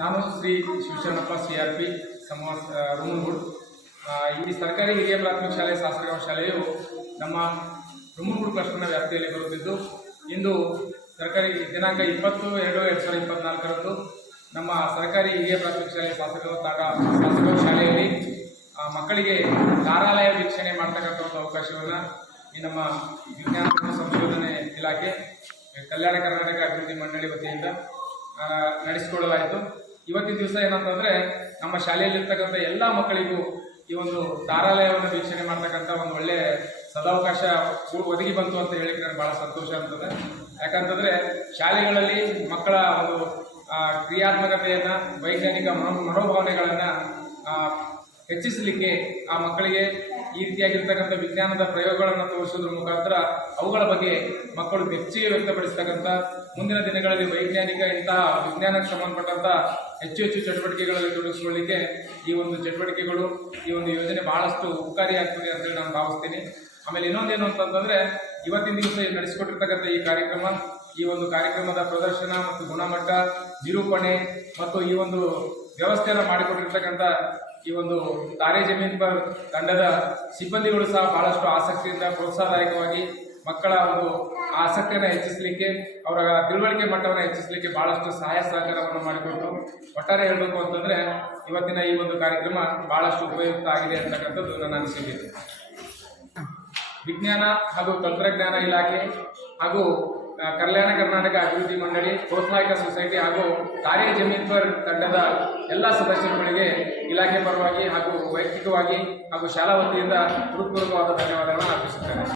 ನಾನು ಶ್ರೀ ಶಿವಶರಣಪ್ಪ CRP ರೂಮನ್ಗುಡ್. ಈ ಸರ್ಕಾರಿ ಹಿರಿಯ ಪ್ರಾಥಮಿಕ ಶಾಲೆ ಶಾಸ್ತ್ರಗಾಂವ್ ಶಾಲೆಯು ನಮ್ಮ ರೂಮನ್ಗುಡ್ ಕ್ಲಸ್ಟರ್ನ ವ್ಯಾಪ್ತಿಯಲ್ಲಿ ಬರುತ್ತಿದ್ದು, ಇಂದು ಸರ್ಕಾರಿ ದಿನಾಂಕ 20/2/2024 ನಮ್ಮ ಸರ್ಕಾರಿ ಹಿರಿಯ ಪ್ರಾಥಮಿಕ ಶಾಲೆ ಶಾಸ್ತ್ರಗಾಂವ್ ಶಾಲೆಯಲ್ಲಿ ಮಕ್ಕಳಿಗೆ ತಾರಾಲಯ ವೀಕ್ಷಣೆ ಮಾಡ್ತಕ್ಕಂಥ ಒಂದು ಅವಕಾಶವನ್ನು ಈ ನಮ್ಮ ವಿಜ್ಞಾನ ಮತ್ತು ಸಂಶೋಧನೆ ಇಲಾಖೆ ಕಲ್ಯಾಣ ಕರ್ನಾಟಕ ಅಭಿವೃದ್ಧಿ ಮಂಡಳಿ ವತಿಯಿಂದ ನಡೆಸಿಕೊಳ್ಳಲಾಯಿತು. ಇವತ್ತಿನ ದಿವಸ ಏನಂತಂದರೆ, ನಮ್ಮ ಶಾಲೆಯಲ್ಲಿರ್ತಕ್ಕಂಥ ಎಲ್ಲ ಮಕ್ಕಳಿಗೂ ಈ ಒಂದು ತಾರಾಲಯವನ್ನು ವೀಕ್ಷಣೆ ಮಾಡ್ತಕ್ಕಂಥ ಒಂದು ಒಳ್ಳೆಯ ಸದಾವಕಾಶ ಒದಗಿ ಬಂತು ಅಂತ ಹೇಳಿಕ್ಕೆ ನನಗೆ ಭಾಳ ಸಂತೋಷ ಆಗ್ತದೆ. ಯಾಕಂತಂದರೆ ಶಾಲೆಗಳಲ್ಲಿ ಮಕ್ಕಳ ಒಂದು ಕ್ರಿಯಾತ್ಮಕತೆಯನ್ನು, ವೈಜ್ಞಾನಿಕ ಮನೋಭಾವನೆಗಳನ್ನು ಹೆಚ್ಚಿಸಲಿಕ್ಕೆ ಆ ಮಕ್ಕಳಿಗೆ ಈ ರೀತಿಯಾಗಿರ್ತಕ್ಕಂಥ ವಿಜ್ಞಾನದ ಪ್ರಯೋಗಗಳನ್ನು ತೋರಿಸೋದ್ರ ಮುಖಾಂತರ ಅವುಗಳ ಬಗ್ಗೆ ಮಕ್ಕಳು ಮೆಚ್ಚುಗೆ ವ್ಯಕ್ತಪಡಿಸ್ತಕ್ಕಂಥ, ಮುಂದಿನ ದಿನಗಳಲ್ಲಿ ವೈಜ್ಞಾನಿಕ ಇಂತಹ ವಿಜ್ಞಾನಕ್ಕೆ ಸಂಬಂಧಪಟ್ಟಂಥ ಹೆಚ್ಚು ಚಟುವಟಿಕೆಗಳಲ್ಲಿ ತೊಡಗಿಸಿಕೊಳ್ಳಲಿಕ್ಕೆ ಈ ಒಂದು ಚಟುವಟಿಕೆಗಳು, ಈ ಒಂದು ಯೋಜನೆ ಬಹಳಷ್ಟು ಉಪಕಾರಿಯಾಗ್ತದೆ ಅಂತೇಳಿ ನಾನು ಭಾವಿಸ್ತೀನಿ. ಆಮೇಲೆ ಇನ್ನೊಂದೇನು ಅಂತಂತಂದರೆ, ಇವತ್ತಿನ ದಿವಸ ನಡೆಸಿಕೊಟ್ಟಿರ್ತಕ್ಕಂಥ ಈ ಒಂದು ಕಾರ್ಯಕ್ರಮದ ಪ್ರದರ್ಶನ ಮತ್ತು ಗುಣಮಟ್ಟ ನಿರೂಪಣೆ ಮತ್ತು ಈ ಒಂದು ವ್ಯವಸ್ಥೆಯನ್ನು ಮಾಡಿಕೊಟ್ಟಿರ್ತಕ್ಕಂಥ ಈ ಒಂದು ತಾರೆ ಜಮೀನ್ ಪರ್ ತಂಡದ ಸಿಬ್ಬಂದಿಗಳು ಸಹ ಬಹಳಷ್ಟು ಆಸಕ್ತಿಯಿಂದ ಪ್ರೋತ್ಸಾಹದಾಯಕವಾಗಿ ಮಕ್ಕಳ ಒಂದು ಆಸಕ್ತಿಯನ್ನು ಹೆಚ್ಚಿಸಲಿಕ್ಕೆ, ಅವರ ತಿಳುವಳಿಕೆ ಮಟ್ಟವನ್ನು ಹೆಚ್ಚಿಸಲಿಕ್ಕೆ ಬಹಳಷ್ಟು ಸಹಾಯ ಸಹಕಾರವನ್ನು ಮಾಡಿಕೊಟ್ಟು, ಒಟ್ಟಾರೆ ಹೇಳಬೇಕು ಅಂತಂದರೆ ಇವತ್ತಿನ ಈ ಒಂದು ಕಾರ್ಯಕ್ರಮ ಬಹಳಷ್ಟು ಉಪಯುಕ್ತ ಆಗಿದೆ ಅಂತಕ್ಕಂಥದ್ದು ನನ್ನ ಅನಿಸಿಕೆ. ವಿಜ್ಞಾನ ಹಾಗೂ ತಂತ್ರಜ್ಞಾನ ಇಲಾಖೆ ಹಾಗೂ ಕಲ್ಯಾಣ ಕರ್ನಾಟಕ ಅಭಿವೃದ್ಧಿ ಮಂಡಳಿ, ಪ್ರೋತ್ಸಾಹಕ ಸೊಸೈಟಿ ಹಾಗೂ ತಾರೆ ಜಮೀನ್ ಪರ್ ತಂಡದ ಎಲ್ಲ ಸದಸ್ಯರುಗಳಿಗೆ ಇಲಾಖೆ ಪರವಾಗಿ ಹಾಗೂ ವೈಯಕ್ತಿಕವಾಗಿ ಹಾಗೂ ಶಾಲಾ ವತಿಯಿಂದ ಹೃತ್ಪೂರ್ವಕವಾದ ಧನ್ಯವಾದಗಳನ್ನು ಅರ್ಪಿಸುತ್ತೇನೆ.